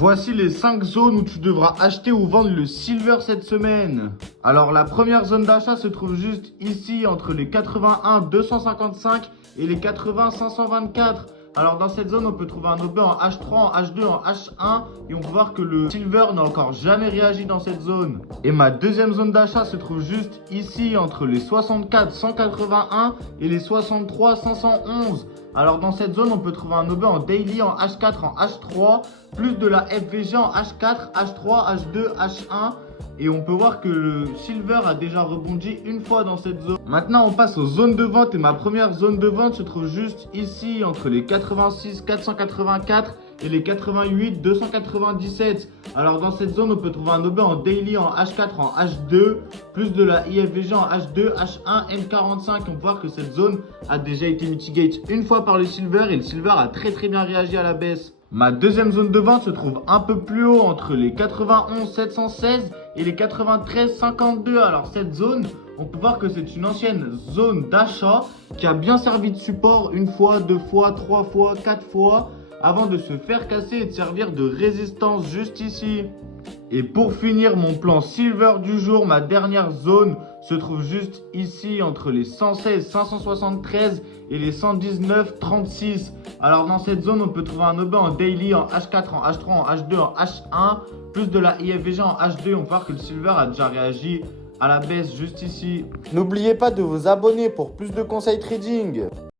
Voici les 5 zones où tu devras acheter ou vendre le silver cette semaine. Alors la première zone d'achat se trouve juste ici entre les 81 255 et les 80 524. Alors dans cette zone on peut trouver un objet en H3, en H2, en H1 et on peut voir que le silver n'a encore jamais réagi dans cette zone. Et ma deuxième zone d'achat se trouve juste ici entre les 64 181 et les 63 511. Alors dans cette zone on peut trouver un objet en daily, en H4, en H3, plus de la FVG en H4, H3, H2, H1. Et on peut voir que le silver a déjà rebondi une fois dans cette zone. Maintenant, on passe aux zones de vente. Et ma première zone de vente se trouve juste ici, entre les 86 484 et les 88 297. Alors, dans cette zone, on peut trouver un objet en daily, en H4, en H2, plus de la IFVG en H2, H1, M45. On peut voir que cette zone a déjà été mitigate une fois par le silver. Et le silver a très bien réagi à la baisse. Ma deuxième zone de vente se trouve un peu plus haut entre les 91 716 et les 93 52. Alors cette zone, on peut voir que c'est une ancienne zone d'achat qui a bien servi de support une fois, deux fois, trois fois, quatre fois avant de se faire casser et de servir de résistance juste ici. Et pour finir mon plan silver du jour, ma dernière zone se trouve juste ici entre les 116 573 et les 119 36. Alors dans cette zone, on peut trouver un objet en daily, en H4, en H3, en H2, en H1, plus de la IFVG en H2. On peut voir que le silver a déjà réagi à la baisse juste ici. N'oubliez pas de vous abonner pour plus de conseils trading.